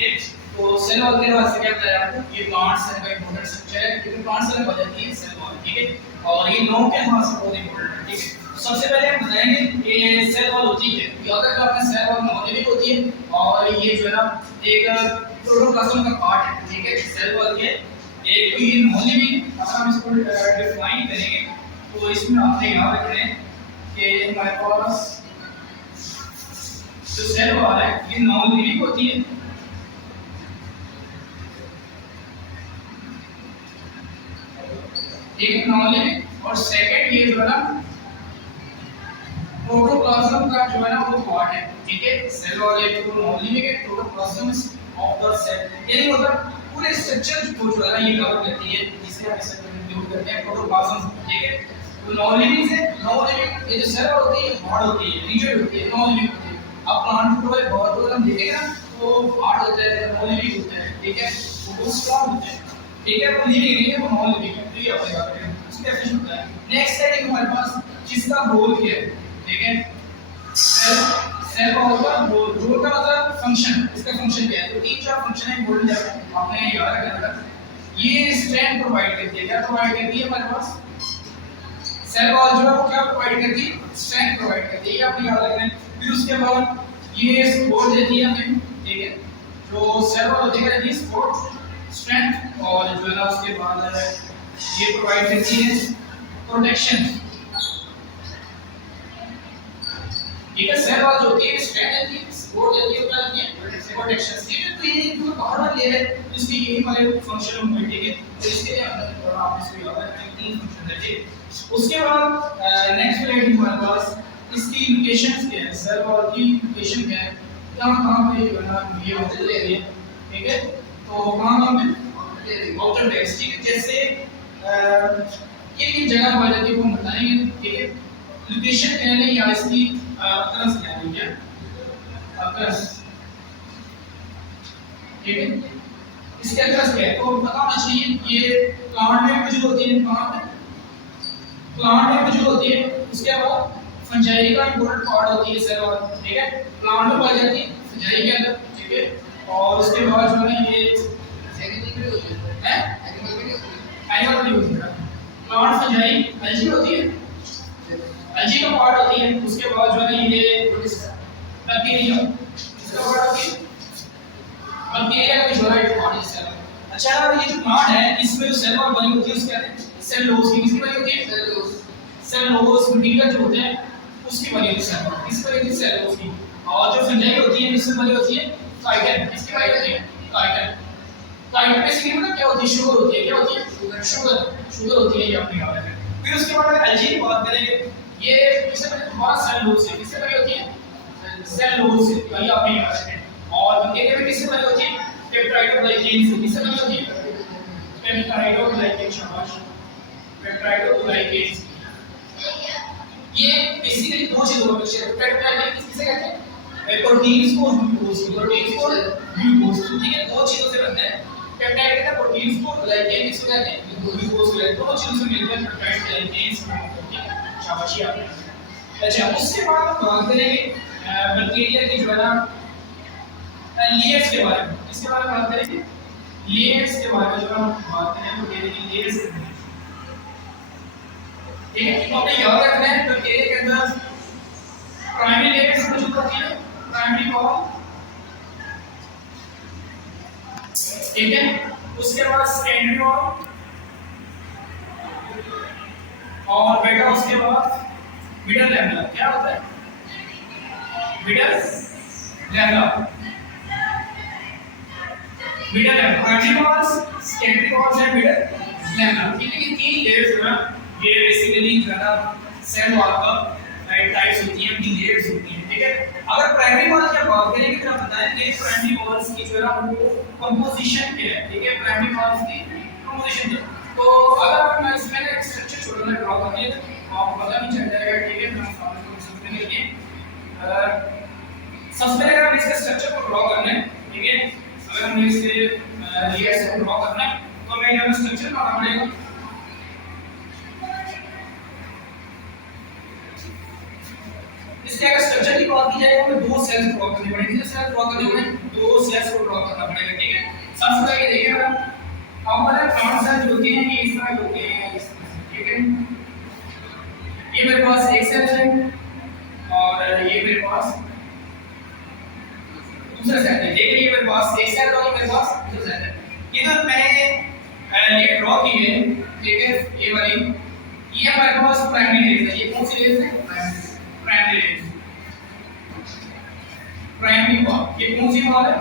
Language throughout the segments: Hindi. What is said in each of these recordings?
ठीक है। तो सेल वॉल के बाद से क्या बताया आपको, ये प्लांट सेल का इंपॉर्टेंट स्ट्रक्चर है, क्योंकि प्लांट सेल में हो जाती है सेल वॉल, ठीक है। और ये लोगों के हाथ से बहुत इंपॉर्टेंट है, ठीक है। सबसे पहले हम बताएंगे ये सेल वॉल होती है, याद रखना आपने, सेल वॉल मौलिक होती है और ये जो है ना एक प्रोटोप्लाज्म का पार्ट है, ठीक है। सेल वॉल के एक तो ये मौलिक, अगर हम इसको डिफाइन करेंगे तो इसमें आपने याद रखना है कि हमारे पास जो सेल वॉल है ये नॉन लिविंग होती है, एक नॉन लिविंग, और सेकंड ये जो है ना प्रोटोप्लाज्म का जो है ना वो पार्ट है, ठीक है। सेल वॉल एक तो नॉन लिविंग है, प्रोटोप्लाज्म ऑफ द सेल, यानी मतलब पूरे स्ट्रक्चर को जो है ना ये कवर करती है, जिसे हम इसे इंक्लूड करते हैं प्रोटोप्लाज्म, ठीक है। तो नॉन लिविंग से, नॉन लिविंग ये जो सेल होती है हार्ड होती है, रिजिड होती है, नॉन लिविंग होती है। अब प्लांट को बहुत अगर हम देखेंगे ना तो हार्ड होता है, नॉन लिविंग होता है, ठीक है। वो स्ट्रांग होता है, ठीक है। वो लिविंग नहीं है, वो नॉन लिविंग है, तो ये अपने बात करें उसकी डेफिनेशन होता है। नेक्स्ट है हमारे पास जिसका रोल क्या है, ठीक है। सेल वॉल का रोल का मतलब फंक्शन, इसका फंक्शन क्या है, तो तीन चार फंक्शन है बोल जाते हैं, आपने याद रखना है। ये स्ट्रेंथ प्रोवाइड करती है, क्या प्रोवाइड करती है हमारे पास, सेल वॉल जो है वो क्या प्रोवाइड करती है, स्ट्रेंथ प्रोवाइड करती है, ये आपने याद रखना है। फिर उसके बाद ये सपोर्ट देती है हमें, ठीक है। जो सेल वॉल होती है ये सपोर्ट स्ट्रेंथ, और जो है ना उसके बाद ये प्रोवाइड करती है प्रोटेक्शन, ठीक है। सेल वॉल जो होती है स्ट्रेंथ देती है, सपोर्ट देती है, क्या देती है, प्रोटेक्शन, ठीक है। तो ये जो बाहर ले रहे हैं इसके यही वाले फंक्शन होंगे, ठीक है। तो इसके लिए हमने थोड़ा आप इसको याद रखना है, तीन फंक्शन है, ठीक। उसके बाद नेक्स्ट पॉइंट हमारे पास इसकी लोकेशंस क्या है, सेल वॉल की लोकेशन क्या है, कहां पे जो है ना ये होते ले रही है, ठीक है। तो कहां पे आउटर लेग्स, ठीक है। जैसे किन जगह पर जाती है वो बताएंगे, ठीक है। लोकेशन क्या है या इसकी अक्रस क्या है, क्या अक्रस, ठीक है। इसके अक्रस क्या है तो पता होना चाहिए। ये प्लांट में मौजूद होती है, कहां पे, प्लांट में मौजूद होती है। उसके बाद फंजाई का इंपॉर्टेंट पार्ट होती है सेल वॉल, ठीक है। प्लांट में पाई जाती है फंजाई के अंदर, ठीक है। और उसके बाद जो है ये एनिमल भी होती है, एनिमल भी होती है। प्लांट फंजाई एल्गी होती है, एल्गी का पार्ट होती है। उसके बाद जो है ये बैक्टीरिया, इसका पार्ट होती है, बैक्टीरिया का भी छोटा एक पार्ट है सेल। अच्छा, ये जो प्लांट है इसमें जो सेल वॉल बनी होती है उसके अंदर सेलुलोज की, किसकी बनी होती है, सेलुलोज मटेरियल जो होते हैं उसकी बनी होती है सेल वॉल, किसकी बनी होती है, सेलुलोज की। और जो फंजाई होती है इससे बनी होती है काइटिन, किसकी बनी होती है, काइटिन। काइटिन बेसिकली मतलब क्या होती है, शुगर होती है, क्या होती है, शुगर होती है, ये आपने याद रखना है। फिर उसके बाद एल्गी की बात करेंगे, ये किससे बनी होती है, सेलुलोज से, किससे बनी होती है, सेलुलोज से, ये आपने याद रखना है। और बैक्टीरिया में किससे बनी होती है, पेप्टाइडोग्लाइकेन से, किससे बनी होती है, पेप्टाइडोग्लाइकेन, शाबाश, पेप्टाइडोग्लाइकेन। ये बेसिकली दो चीजों का मिक्सचर है। पेप्टाइड किससे कहते हैं, प्रोटीन्स को ग्लूकोज, प्रोटीन्स को ग्लूकोज, ठीक है। दो चीजों से बनते हैं पेप्टाइड, कहते हैं प्रोटीन्स को, ग्लाइकेन किसको कहते हैं, ग्लूकोज को। दोनों चीजों से मिलकर पेप्टाइड ग्लाइकेन, ठीक है, शाबाशी आपने। अच्छा, उसके बाद हम बात करेंगे बैक्टीरिया की जो है ना लेयर्स के बारे में, इसके बारे में बात करेंगे, लेयर्स के बारे में जो हम बात करेंगे वो लेयर्स, ठीक है। तो आपने याद रखना है बैक्टीरिया के अंदर प्राइमरी लेयर्स मौजूद होती है, प्राइमरी वॉल, ठीक है। उसके बाद सेकेंडरी वॉल, और बेटा उसके बाद मिडल लैमेला, क्या होता है, middle lamella, middle lamella, primary walls, secondary walls and middle lamella, ठीक है। ये तीन लेयर्स जो है ये बेसिकली जो है ना सेल वॉल का टाइप्स होती हैं, उनकी लेयर्स होती हैं, ठीक है। अगर प्राइमरी वॉल की बात करेंगे तो हम बताएंगे प्राइमरी वॉल्स की जो है ना वो कंपोजिशन क्या है, ठीक है। प्राइमरी वॉल्स की कंपोजिशन, तो अगर मैं इसमें एक स्ट्रक्चर छोटा सा ड्रा करते हैं तो आपको पता नहीं चल जाएगा, ठीक है। मैं आपको समझने के लिए सबसे पहले अगर इसका स्ट्रक्चर को ड्रा करना है, ठीक है। अगर हमें इसे लेयर्स को ड्रा करना है तो हमें यहाँ स्ट्रक्चर बनाना पड़ेगा। इसके अगर स्ट्रक्चर की बात की जाए तो हमें दो सेल्स ड्रॉ करने पड़ेंगे, सेल ड्रॉ करने पड़ेंगे, दो सेल्स को ड्रॉ सॉल्व करना पड़ेगा, ठीक है। सबसे पहले देखिएगा हमारे प्लांट सेल जो होते हैं ये इस तरह होते हैं, इस तरह, ठीक है। ये मेरे पास एक सेल है और ये मेरे पास दूसरा सेल है, ठीक है। ये मेरे पास एक सेल और ये मेरे पास दूसरा सेल है। ये तो मैंने ये ड्रॉ की है, ठीक है। ये वाली ये हमारे पास प्राइमरी रेज है। ये कौन सी रेज है? Primary rays, primary wall. ये कौन सी वॉल है?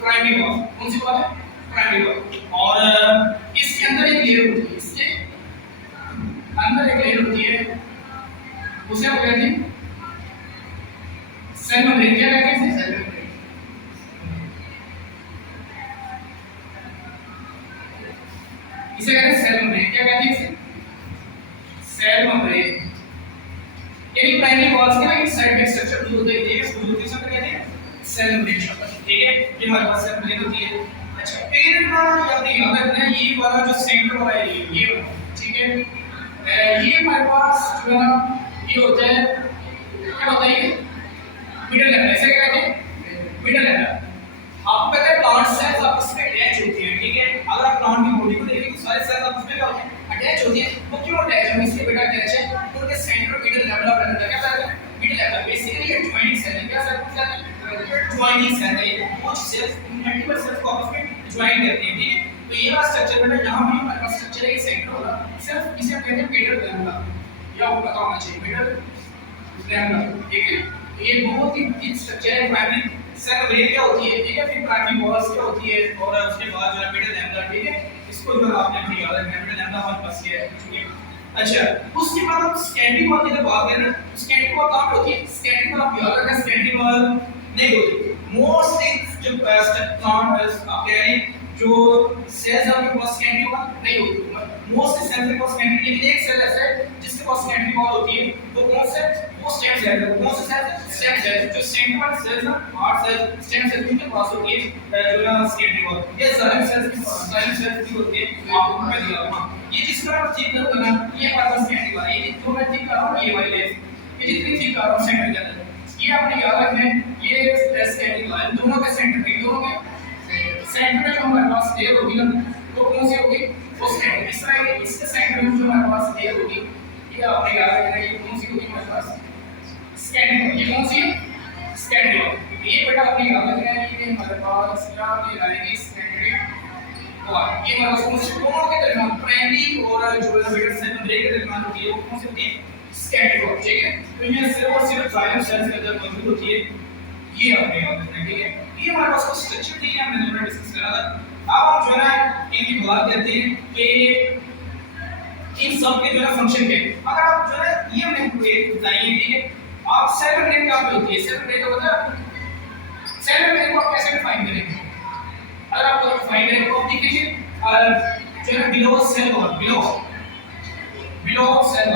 Primary wall. कौन सी वॉल है? Primary wall. और इसके अंदर एक लेयर होती है, इसके अंदर एक लेयर होती है, उसे हम कहते हैं सेल मेम्ब्रेन। क्या कहते हैं? Cell membrane. इसे कहते हैं सेल मेम्ब्रेन। क्या कहते हैं इसे? Cell membrane. यानी प्राइमरी वॉल्स के ना एक साइड में स्ट्रक्चर जो होता है, ये उसको जो किसको कहते हैं? सेल मेम्ब्रेन शब्द, ठीक है। ये हमारे पास सेल मेम्ब्रेन होती है। अच्छा, फिर ना अपनी याद रखना ये वाला जो सेंटर वाला है ये वाला, ठीक है। ये हमारे पास जो है ना ये होता है, क्या होता है? ये मिडल लेवल। ऐसे क्या कहते हैं? Middle level. आपको पता है प्लांट सेल्स आपस में अटैच होती हैं, ठीक है। अगर आप प्लांट की बॉडी को देखें तो सारे सेल्स आपस में क्या होते हैं? अटैच होती हैं। वो क्यों अटैच है? इसलिए बेटा अटैच है उनके सेंटर मिडल लेवल पर रहता है। क्या कहते हैं? Middle level. बेसिकली ये ज्वाइनिंग सेल है। क्या सेल है? ज्वाइनिंग सेल है। कुछ सेल्स मल्टीपल सेल्स को आपस में ज्वाइन करते हैं, ठीक है। तो ये वाला स्ट्रक्चर बेटा यहाँ भी हमारे पास स्ट्रक्चर है, सेंटर होगा। सिर्फ इसे हम कहते हैं मिडल लेवल। या आपको पता होना चाहिए मिडल लेवल, ठीक है। ये बहुत ही थिक स्ट्रक्चर है। प्राइमरी सेल मेम्ब्रेन क्या होती है, ठीक है। फिर प्राइमरी वॉल्स क्या होती है और उसके बाद जो है मिडल लेवल, ठीक है। इसको जो आपने अपनी याद रखना है, मिडल लेवल हमारे पास ये है, ठीक है। अच्छा, उसके बाद हम स्कैंडिंग वॉल की जब बात करें ना, स्कैंडिंग वॉल कहाँ होती है? स्कैंडिंग वॉल आप याद रखना, स्कैंडिंग वॉल नहीं होती मोस्टली जो प्लांट आप कह रहे हैं जो सेल्स आपके पास स्कैंडिंग वॉल नहीं होती। मोस्टली सेल्स के पास स्कैंडिंग, लेकिन एक सेल ऐसा है जिसके पास स्कैंडिंग वॉल होती है। तो कौन सा? वो स्टेम सेल है। कौन सा सेल? Stem cell. जो सेंटर वाले सेल्स ना, हार्ट सेल, स्टेम सेल, उनके पास होती है जो ना स्कैंडिंग वॉल। ये जाइलम सेल्स की होती है। आपको मैं दिया हूं ये जिस तरह आप ठीक करोगे ना, ये हमारे पास स्कैंडिंग वॉल है। ये जो मैं ठीक कर रहा हूं ये वाली लेयर, ये जितनी ठीक कर रहा हूं सेंटर के अंदर, ये आपने याद रखना है। ये स्कैंडिंग वॉल दोनों के सेंटर में, दोनों के सेंटर में जो हमारे पास लेयर होगी ना, वो कौन सी होगी? वो स्कैंडिंग। इस तरह के इसके सेंटर में जो हमारे पास लेयर होगी, ये आपने याद रखना है। ये कौन सी होगी हमारे पास? स्कैंडिंग। ये कौन सी? स्कैंडिंग। ये बेटा आपने याद रखना है। ये हमारे पास क्या ले आएगी? स्कैंडिंग वॉल। ये हमारे पास कौन सी? दोनों के दरमियान प्राइमरी और जो है बेटा सेल मेम्ब्रेन के दरमियान होती है, वो कौन सी होती है? स्कैंडिंग वॉल, ठीक है। तो ये सिर्फ और सिर्फ जाइलम सेल्स के अंदर मौजूद होती है। ये आपने याद रखना है, ठीक है। ये हमारे पास कुछ स्ट्रक्चर थी, हमने जो डिस्कस करा था। अब हम जो है ना इनकी बात करते हैं कि इन सब के जो है फंक्शन के। अगर आप जो है ये हमने बताइए, ठीक है। आप सेल मेम्ब्रेन कहाँ पे होती है? सेल मेम्ब्रेन का मतलब सेल मेम्ब्रेन को आप कैसे डिफाइन करेंगे? अगर आप डिफाइन करें तो आप देखिए जो है below cell wall, below cell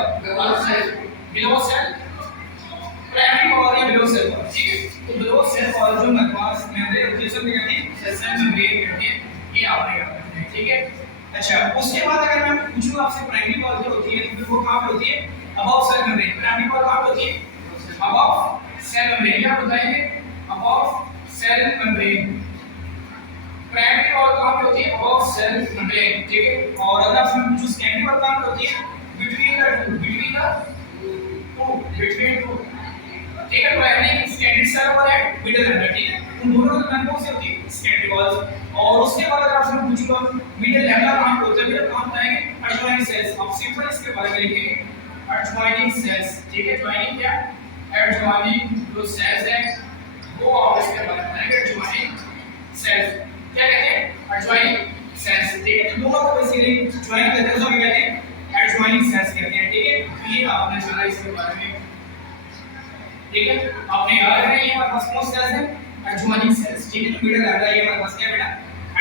primary wall या बिलो सेल वॉल, ठीक है। तो बिलो सेल वॉल जो हमारे पास मेम्ब्रेन होती है, सब कहते हैं सेल मेम्ब्रेन कहते हैं। ये आपने याद रखना है, ठीक है। अच्छा, उसके बाद अगर मैं पूछूं आपसे प्राइमरी वॉल जो होती है तो वो कहां पे होती है? Above cell membrane. Primary wall कहां पे होती है? Above cell membrane. क्या बताएंगे? Above cell membrane. Primary wall कहां पे होती है? अबव सेल मेम्ब्रेन, ठीक है। और अगर आप पूछूं स्कैंडिंग वॉल कहां पे होती है? बिटवीन द टू, ठीक है। प्राइमरी स्कैंडिंग सेल वॉल है मिडल लेवल, ठीक है। उन दोनों के दरमियान कौन सी होती है? स्कैंडिंग वॉल। और उसके बाद अगर आपसे पूछूंगा मिडल लेवल कहां पे होता है, फिर कहां बताएंगे? Adjoining sales. आप सिंपल इसके बारे में लिखेंगे एडजॉइनिंग सेल्स, ठीक है। ज्वाइनिंग क्या? एडजॉइनिंग जो सेल्स है वो आप इसके बारे में बताएंगे एडजॉइनिंग सेल्स। क्या कहते हैं? एडजॉइनिंग सेल्स, ठीक है। तो दोनों को बेसिकली ज्वाइन करते हैं, उसको क्या कहते हैं? एडजॉइनिंग सेल्स कहते हैं, ठीक है। तो ये आपने सुना इसके बारे में, ठीक है। आपने याद रखना है ये हमारे पास कौन सेल्स है? एडजॉइनिंग सेल्स, ठीक है। तो मिडल लेवल है ये हमारे पास क्या बेटा?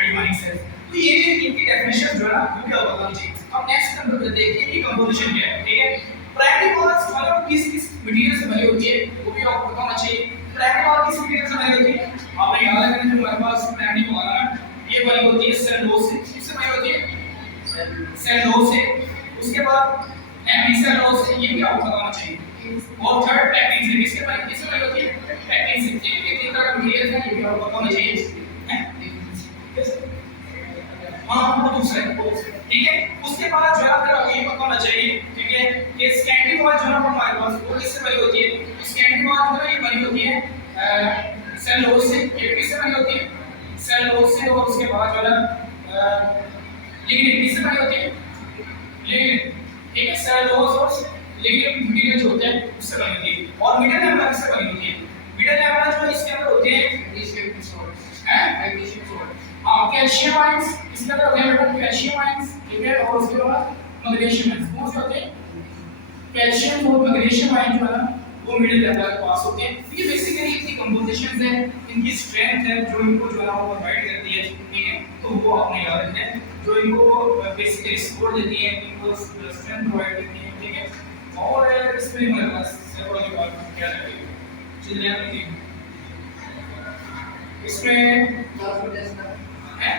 Adjoining cells. तो ये इनकी डेफिनेशन जो है ना वो क्या होगा मुझे अब नेक्स्ट नंबर पे देखते हैं कि कंपोजिशन क्या है, ठीक है। प्राइमरी वॉल्स मतलब किस मटेरियल से बनी होती है वो भी आपको पता होना चाहिए। प्राइमरी वॉल किस मटेरियल से बनी होती है? आपने याद रखना है जो हमारे पास प्राइमरी वॉल है ये बनी होती है सेलुलोज से। किससे बनी होती है? सेलुलोज से। उसके बाद एपिसेलुलोज से, ये भी आपको पता होना चाहिए। और थर्ड पैक्टिन से। किससे बनी होती है? पैक्टिन से। ये तीन तरह का मटेरियल है, ये भी आपको पता होना चाहिए। वो किससे बनी होती है? इसके एंटीबॉडी जो ये बनी होती है सेलुलोज से। ये किससे बनी होती है? सेलुलोज से। और उसके बाद जो है लिग्निन किससे बनी होती है? लिग्निन, ठीक है। सेलुलोज और लिग्निन मटेरियल जो होते हैं उससे बनी होती है। और मीडियम लेवल किससे बनी होती है? मीडियम लेवल जो इसके अंदर होते हैं मैग्नीशियम सॉल्ट है, मैग्नीशियम सॉल्ट। हां, कैल्शियम आयंस इसके अंदर होते हैं बेटा, कैल्शियम आयंस, ठीक है। और उसके बाद मैग्नीशियम आयंस कौन से होते हैं? कैल्शियम और मैग्नीशियम आयन जो है ना वो मिडिल लेवल के पास होते हैं। ये बेसिकली इनकी कंपोजिशंस है, इनकी स्ट्रेंथ है जो इनको जो है वो प्रोवाइड करती है, ठीक है। तो वो आपने याद रखना है, जो इनको बेसिकली सपोर्ट देती है, इनको स्ट्रेंथ प्रोवाइड करती है, ठीक है। और इसमें हमारे पास सेवरों की बात क्या लगेगी चलिए आप देखिए इसमें है।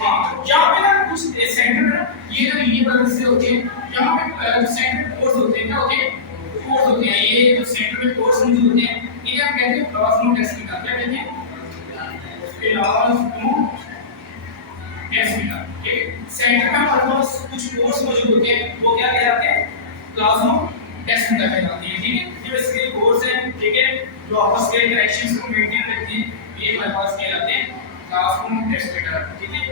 हाँ, यहाँ पे ना कुछ सेंटर में ये जो ये बदल से होते हैं, यहाँ पे सेंटर कोर्स होते हैं, क्या होते हैं? कोर्स होते हैं। ये जो सेंटर में कोर्स मौजूद होते हैं इन्हें हम कहते हैं प्लाज्मोडेस्माटा। क्या कहते हैं? प्लाज्मोडेस्माटा, ठीक है। सेंटर में हमारे पास कुछ कोर्स मौजूद होते हैं, वो क्या कहलाते हैं? प्लाज्मोडेस्माटा कहलाते हैं, ठीक है। ये बेसिकली कोर्स है, ठीक है, जो आपस के इंटरेक्शंस को मेंटेन रखते हैं, ये हमारे पास कहलाते हैं प्लाज्मोडेस्माटा, ठीक है।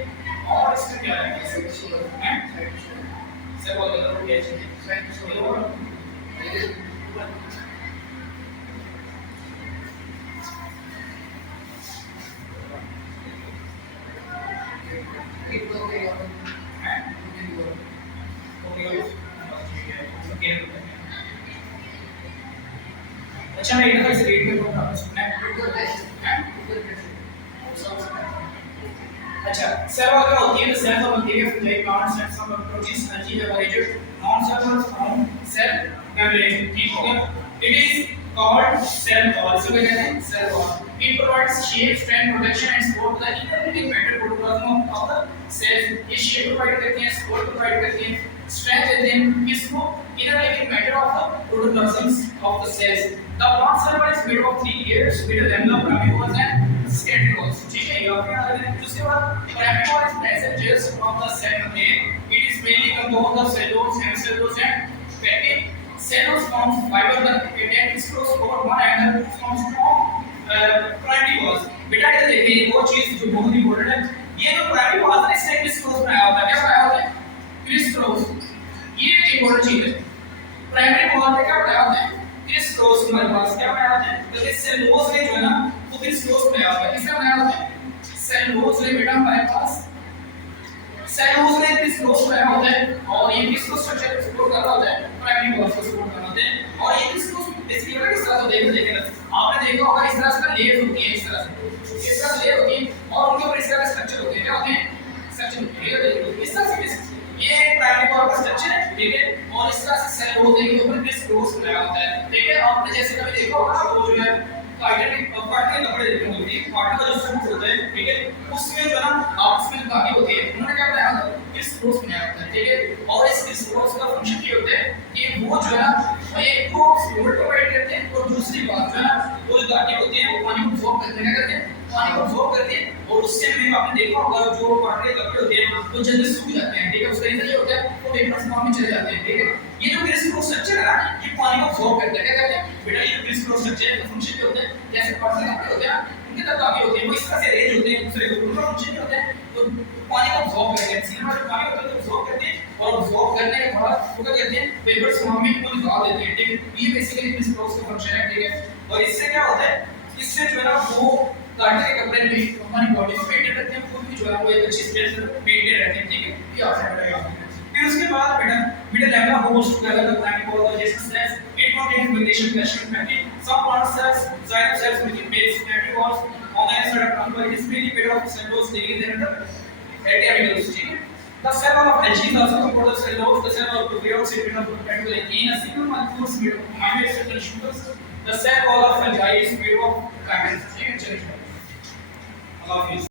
और इसमें क्या है? सर बहुत ज्यादा हो गया है। अच्छा मैं इधर से रेट में बोल रहा हूं सुनना है। अच्छा सेल वॉल क्या होती है? The cells of bacteria like plant cells of proteins energy evaporated non-cellular form cell membrane, ठीक हो गया। It is called cell wall, इसे कहते हैं cell wall. It provides shape, strength, protection and support to the inner living matter protoplasm of the cells. ये shape provide करती हैं, support provide करती हैं, strength देते हैं किसको? inner living matter of the protoplasm of the cells. The plant cell wall is made of 3 layers, middle lamina, primary and scaterols, ठीक है। यहाँ पे आ गए उसके बाद primary wall is present just of the cell membrane. It is mainly composed of cellulose, hemicellulose and pectin. Cellulose forms fiber that attach to support one another forms from primary walls. बेटा इधर देखिए एक और चीज जो बहुत इंपॉर्टेंट है, ये जो primary wall है इससे क्रिस क्रॉस बनाया होता है। क्या बनाया होता है? Criss cross. ये एक इंपॉर्टेंट चीज है। प्राइमरी वॉल पे क्या बनाया होता है? Criss cross. हमारे पास क्या बनाया होता है? तो इस सेलुलोज ने जो है ना वो क्रिस क्रॉस बनाया होता है। किसने बनाया होता है? सेलुलोज ने बेटा हमारे पास सेलुलोज ने क्रिस क्रॉस बनाया होता है। और ये क्रिस क्रॉस स्ट्रक्चर सपोर्ट कर रहा होता है, प्राइमरी वॉल को सपोर्ट कर रहा होता है। और ये क्रिस क्रॉस बेसिकली बेटा किस तरह से देखना आपने देखा होगा, इस तरह से लेयर होती है, इस तरह से लेयर होती है और उनके ऊपर इस तरह का स्ट्रक्चर होते हैं। क्या होते हैं? स्ट्रक्चर होते हैं इस तरह से। ये प्राइमरी वॉल का स्ट्रक्चर है, ठीक है। और इस तरह से सेल होते हैं, ऊपर क्रिस क्रॉस बनाया होता है, ठीक है। आपने जैसे कभी देखा होगा वो जो है काइटेटिक पार्ट के कपड़े देखते होंगे, पार्ट का जो सूट होता है, ठीक है, उसमें जो ना आपस में धागे होते हैं, उन्होंने क्या बनाया होता है? क्रिस क्रॉस बनाया होता है, ठीक है। और इस क्रिस क्रॉस का फंक्शन ये होता है कि वो जो है ना एक को फ्लूइड प्रोवाइड करते हैं और दूसरी बात जो है वो जो धागे होते हैं वो पानी को अब्सॉर्ब करते हैं, क्या करते हैं? पानी को अब्सॉर्ब करते हैं। और उससे में आपने देखा होगा जो पार्ट के कपड़े होते हैं वो जल्दी सूख जाते हैं, ठीक है। उसका रीजन ये होता है वो वेपर फॉर्म में चले जाते हैं, ठीक है। ये जो क्रिस क्रॉस स्ट्रक्चर है ना ये पानी को अब्सॉर्ब करता है, क्या कहते हैं बेटा? ये क्रिस क्रॉस स्ट्रक्चर का फंक्शन क्या होता है? जैसे पार्ट के कपड़े होते हैं उनके तक धागे होते हैं वो इस तरह से अरेंज होते हैं दूसरे के ऊपर, फंक्शन क्या होता है? तो पानी को अब्सॉर्ब करते हैं, सीधा जो पानी होता है तो अब्सॉर्ब करते हैं और अब्सॉर्ब करने के बाद वो क्या करते हैं? वेपर फॉर्म में इनको निकाल देते हैं, ठीक है। ये बेसिकली क्रिस क्रॉस का फंक्शन है, ठीक है। और इससे क्या होता है? इससे जो है ना वो काटने के कपड़े में हमारी बॉडी को मेंटेन रखते हैं, खुद भी जो है वो एक अच्छी स्ट्रेंथ मेंटेन रखते हैं, ठीक है। ये आपने बताया। फिर उसके बाद बेटा मिडिल लेवल होस्ट कर लेता प्राइमरी वॉल और जैसे cells it contain magnesium calcium pectin some plant cells xylem cells which base primary walls on the inside of plant is mainly made of cellulose lignin and fatty aminos, ठीक है। The cell wall of algae is also composed of cellulose. The cell wall of prokaryotes is made of protein. In a single molecule is made of amino acids and sugars. The cell wall of fungi is made of fragments. ठीक है, चलिए। Allah Hafiz.